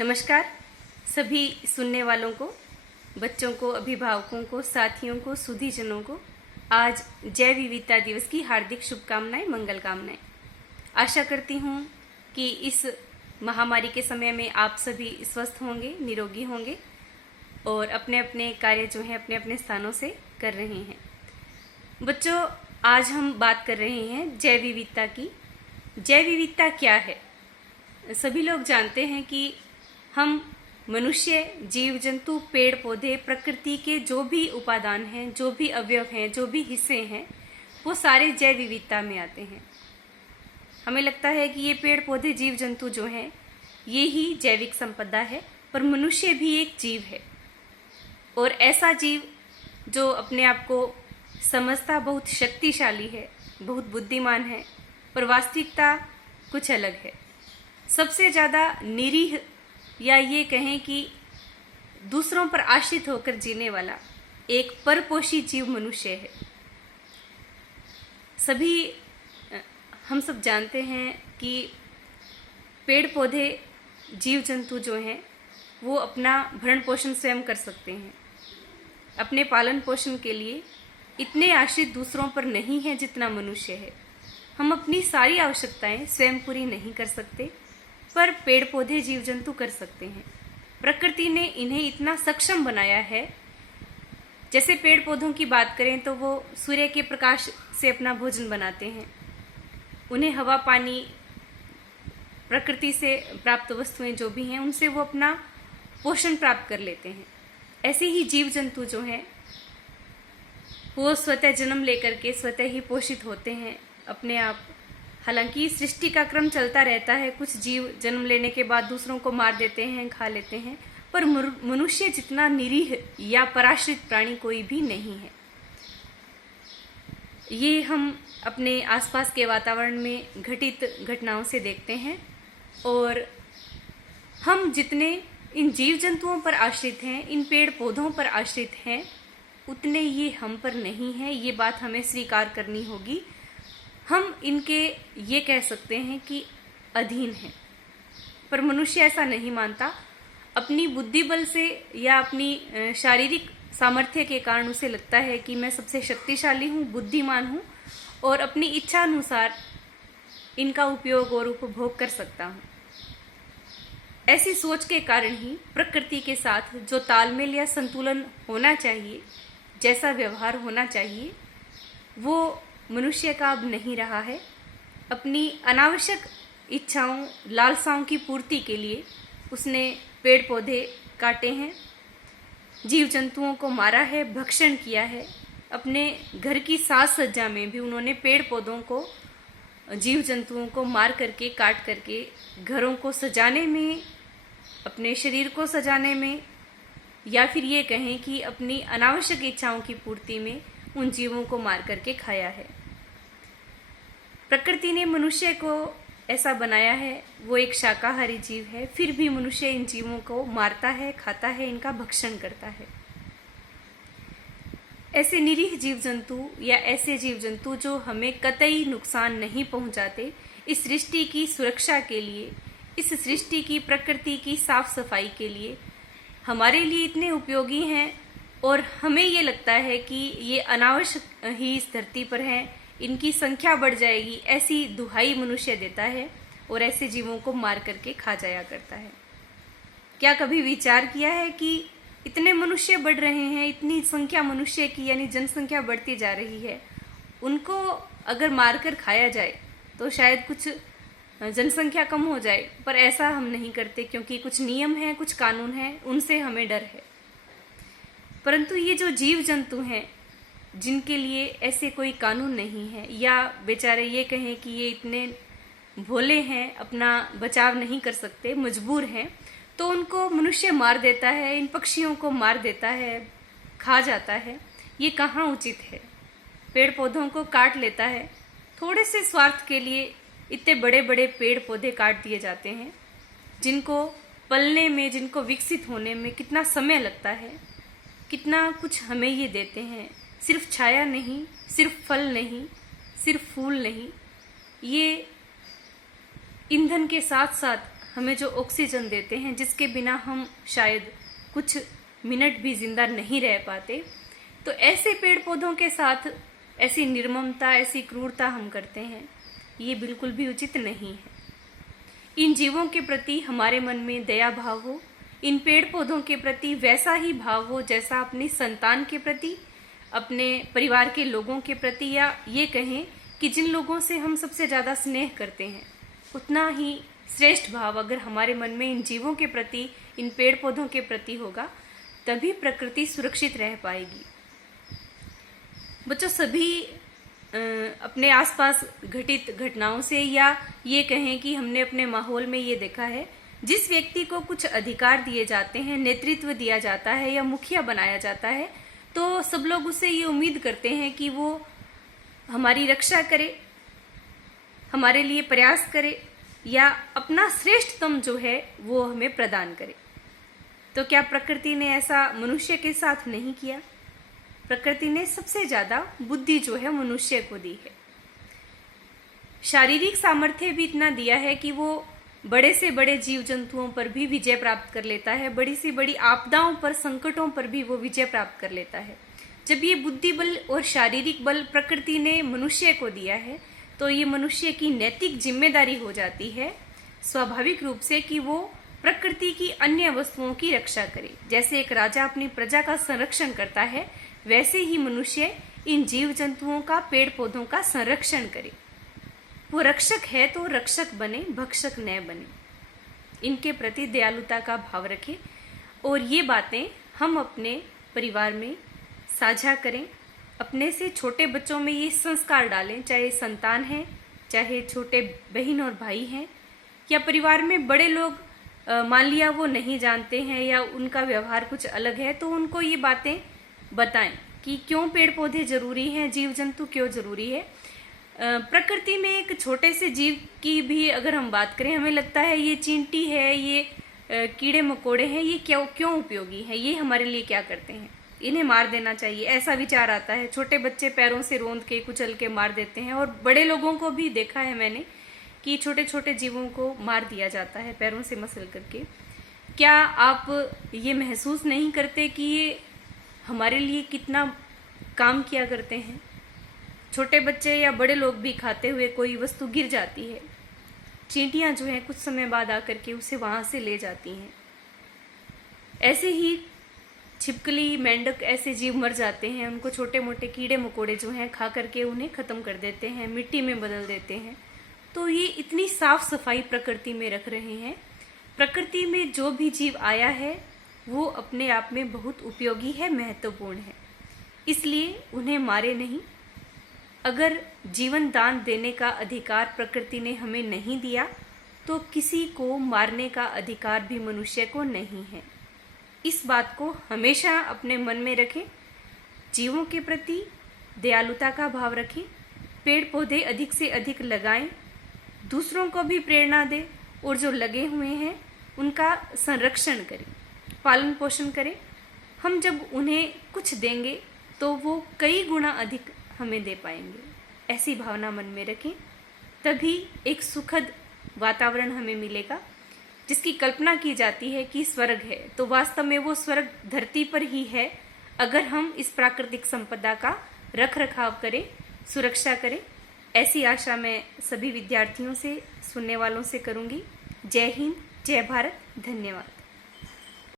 नमस्कार सभी सुनने वालों को, बच्चों को, अभिभावकों को, साथियों को, सुधीजनों को आज जैव विविधता दिवस की हार्दिक शुभकामनाएं, मंगल कामनाएं। आशा करती हूँ कि इस महामारी के समय में आप सभी स्वस्थ होंगे, निरोगी होंगे और अपने अपने कार्य जो हैं अपने अपने स्थानों से कर रहे हैं। बच्चों, आज हम बात कर रहे हैं जैव विविधता की। जैव विविधता क्या है? सभी लोग जानते हैं कि हम मनुष्य, जीव जंतु, पेड़ पौधे, प्रकृति के जो भी उपादान हैं, जो भी अवयव हैं, जो भी हिस्से हैं, वो सारे जैव विविधता में आते हैं। हमें लगता है कि ये पेड़ पौधे, जीव जंतु जो हैं, ये ही जैविक संपदा है, पर मनुष्य भी एक जीव है और ऐसा जीव जो अपने आप को समझता बहुत शक्तिशाली है, बहुत बुद्धिमान है, पर वास्तविकता कुछ अलग है। सबसे ज़्यादा निरीह या ये कहें कि दूसरों पर आश्रित होकर जीने वाला एक परपोषी जीव मनुष्य है। हम सब जानते हैं कि पेड़ पौधे, जीव जंतु जो हैं वो अपना भरण पोषण स्वयं कर सकते हैं। अपने पालन पोषण के लिए इतने आश्रित दूसरों पर नहीं है जितना मनुष्य है। हम अपनी सारी आवश्यकताएं स्वयं पूरी नहीं कर सकते, पर पेड़ पौधे, जीव जंतु कर सकते हैं। प्रकृति ने इन्हें इतना सक्षम बनाया है। जैसे पेड़ पौधों की बात करें तो वो सूर्य के प्रकाश से अपना भोजन बनाते हैं। उन्हें हवा, पानी, प्रकृति से प्राप्त वस्तुएं जो भी हैं उनसे वो अपना पोषण प्राप्त कर लेते हैं। ऐसे ही जीव जंतु जो हैं वो स्वतः जन्म लेकर के स्वतः ही पोषित होते हैं अपने आप। हालांकि सृष्टि का क्रम चलता रहता है। कुछ जीव जन्म लेने के बाद दूसरों को मार देते हैं, खा लेते हैं, पर मनुष्य जितना निरीह या पराश्रित प्राणी कोई भी नहीं है। ये हम अपने आसपास के वातावरण में घटित घटनाओं से देखते हैं और हम जितने इन जीव जंतुओं पर आश्रित हैं, इन पेड़ पौधों पर आश्रित हैं, उतने ये हम पर नहीं है। ये बात हमें स्वीकार करनी होगी। हम इनके ये कह सकते हैं कि अधीन हैं, पर मनुष्य ऐसा नहीं मानता। अपनी बुद्धि बल से या अपनी शारीरिक सामर्थ्य के कारण उसे लगता है कि मैं सबसे शक्तिशाली हूँ, बुद्धिमान हूँ और अपनी इच्छा अनुसार इनका उपयोग और उपभोग कर सकता हूँ। ऐसी सोच के कारण ही प्रकृति के साथ जो तालमेल या संतुलन होना चाहिए, जैसा व्यवहार होना चाहिए, वो मनुष्य का अब नहीं रहा है। अपनी अनावश्यक इच्छाओं, लालसाओं की पूर्ति के लिए उसने पेड़ पौधे काटे हैं, जीव जंतुओं को मारा है, भक्षण किया है। अपने घर की साज सज्जा में भी उन्होंने पेड़ पौधों को, जीव जंतुओं को मार करके, काट करके घरों को सजाने में, अपने शरीर को सजाने में, या फिर ये कहें कि अपनी अनावश्यक इच्छाओं की पूर्ति में उन जीवों को मार करके खाया है। प्रकृति ने मनुष्य को ऐसा बनाया है, वो एक शाकाहारी जीव है, फिर भी मनुष्य इन जीवों को मारता है, खाता है, इनका भक्षण करता है। ऐसे निरीह जीव जंतु या ऐसे जीव जंतु जो हमें कतई नुकसान नहीं पहुंचाते, इस सृष्टि की सुरक्षा के लिए, इस सृष्टि की, प्रकृति की साफ सफाई के लिए हमारे लिए इतने उपयोगी हैं और हमें ये लगता है कि ये अनावश्यक ही इस धरती पर हैं, इनकी संख्या बढ़ जाएगी, ऐसी दुहाई मनुष्य देता है और ऐसे जीवों को मार करके खा जाया करता है। क्या कभी विचार किया है कि इतने मनुष्य बढ़ रहे हैं, इतनी संख्या मनुष्य की यानी जनसंख्या बढ़ती जा रही है, उनको अगर मारकर खाया जाए तो शायद कुछ जनसंख्या कम हो जाए, पर ऐसा हम नहीं करते क्योंकि कुछ नियम हैं, कुछ कानून हैं, उनसे हमें डर है। परंतु ये जो जीव जंतु हैं जिनके लिए ऐसे कोई कानून नहीं है, या बेचारे ये कहें कि ये इतने भोले हैं, अपना बचाव नहीं कर सकते, मजबूर हैं, तो उनको मनुष्य मार देता है, इन पक्षियों को मार देता है, खा जाता है। ये कहाँ उचित है? पेड़ पौधों को काट लेता है, थोड़े से स्वार्थ के लिए इतने बड़े बड़े पेड़ पौधे काट दिए जाते हैं, जिनको पलने में, जिनको विकसित होने में कितना समय लगता है, कितना कुछ हमें ये देते हैं। सिर्फ छाया नहीं, सिर्फ फल नहीं, सिर्फ फूल नहीं, ये ईंधन के साथ साथ हमें जो ऑक्सीजन देते हैं, जिसके बिना हम शायद कुछ मिनट भी जिंदा नहीं रह पाते, तो ऐसे पेड़ पौधों के साथ ऐसी निर्ममता, ऐसी क्रूरता हम करते हैं, ये बिल्कुल भी उचित नहीं है। इन जीवों के प्रति हमारे मन में दया भाव हो, इन पेड़ पौधों के प्रति वैसा ही भाव हो जैसा अपनी संतान के प्रति, अपने परिवार के लोगों के प्रति, या ये कहें कि जिन लोगों से हम सबसे ज़्यादा स्नेह करते हैं, उतना ही श्रेष्ठ भाव अगर हमारे मन में इन जीवों के प्रति, इन पेड़ पौधों के प्रति होगा, तभी प्रकृति सुरक्षित रह पाएगी। बच्चों, सभी अपने आसपास घटित घटनाओं से, या ये कहें कि हमने अपने माहौल में ये देखा है, जिस व्यक्ति को कुछ अधिकार दिए जाते हैं, नेतृत्व दिया जाता है या मुखिया बनाया जाता है, तो सब लोग उससे ये उम्मीद करते हैं कि वो हमारी रक्षा करे, हमारे लिए प्रयास करे, या अपना श्रेष्ठतम जो है वो हमें प्रदान करे। तो क्या प्रकृति ने ऐसा मनुष्य के साथ नहीं किया? प्रकृति ने सबसे ज्यादा बुद्धि जो है मनुष्य को दी है। शारीरिक सामर्थ्य भी इतना दिया है कि वो बड़े से बड़े जीव जंतुओं पर भी विजय प्राप्त कर लेता है, बड़ी से बड़ी आपदाओं पर, संकटों पर भी वो विजय प्राप्त कर लेता है। जब ये बुद्धि बल और शारीरिक बल प्रकृति ने मनुष्य को दिया है, तो ये मनुष्य की नैतिक जिम्मेदारी हो जाती है स्वाभाविक रूप से कि वो प्रकृति की अन्य वस्तुओं की रक्षा करे। जैसे एक राजा अपनी प्रजा का संरक्षण करता है, वैसे ही मनुष्य इन जीव जंतुओं का, पेड़ पौधों का संरक्षण करे। वो रक्षक है तो रक्षक बने, भक्षक न बने। इनके प्रति दयालुता का भाव रखें और ये बातें हम अपने परिवार में साझा करें। अपने से छोटे बच्चों में ये संस्कार डालें, चाहे संतान है, चाहे छोटे बहन और भाई हैं, या परिवार में बड़े लोग मान लिया वो नहीं जानते हैं या उनका व्यवहार कुछ अलग है, तो उनको ये बातें बताएं कि क्यों पेड़ पौधे जरूरी हैं, जीव जंतु क्यों जरूरी है। प्रकृति में एक छोटे से जीव की भी अगर हम बात करें, हमें लगता है ये चींटी है, ये कीड़े मकोड़े हैं, ये क्यों उपयोगी है, ये हमारे लिए क्या करते हैं, इन्हें मार देना चाहिए, ऐसा विचार आता है। छोटे बच्चे पैरों से रोंद के, कुचल के मार देते हैं, और बड़े लोगों को भी देखा है मैंने कि छोटे छोटे जीवों को मार दिया जाता है पैरों से मसल करके। क्या आप ये महसूस नहीं करते कि ये हमारे लिए कितना काम किया करते हैं? छोटे बच्चे या बड़े लोग भी खाते हुए कोई वस्तु गिर जाती है, चींटियां जो हैं कुछ समय बाद आकर के उसे वहां से ले जाती हैं। ऐसे ही छिपकली, मेंढक, ऐसे जीव मर जाते हैं, उनको छोटे मोटे कीड़े मकोड़े जो हैं खा करके उन्हें खत्म कर देते हैं, मिट्टी में बदल देते हैं। तो ये इतनी साफ सफाई प्रकृति में रख रहे हैं। प्रकृति में जो भी जीव आया है वो अपने आप में बहुत उपयोगी है, महत्वपूर्ण है, इसलिए उन्हें मारे नहीं। अगर जीवन दान देने का अधिकार प्रकृति ने हमें नहीं दिया, तो किसी को मारने का अधिकार भी मनुष्य को नहीं है। इस बात को हमेशा अपने मन में रखें। जीवों के प्रति दयालुता का भाव रखें, पेड़ पौधे अधिक से अधिक लगाएं, दूसरों को भी प्रेरणा दें, और जो लगे हुए हैं उनका संरक्षण करें, पालन पोषण करें। हम जब उन्हें कुछ देंगे तो वो कई गुना अधिक हमें दे पाएंगे। ऐसी भावना मन में रखें, तभी एक सुखद वातावरण हमें मिलेगा। जिसकी कल्पना की जाती है कि स्वर्ग है, तो वास्तव में वो स्वर्ग धरती पर ही है, अगर हम इस प्राकृतिक संपदा का रख रखाव करें, सुरक्षा करें। ऐसी आशा मैं सभी विद्यार्थियों से, सुनने वालों से करूंगी। जय हिंद, जय भारत, धन्यवाद।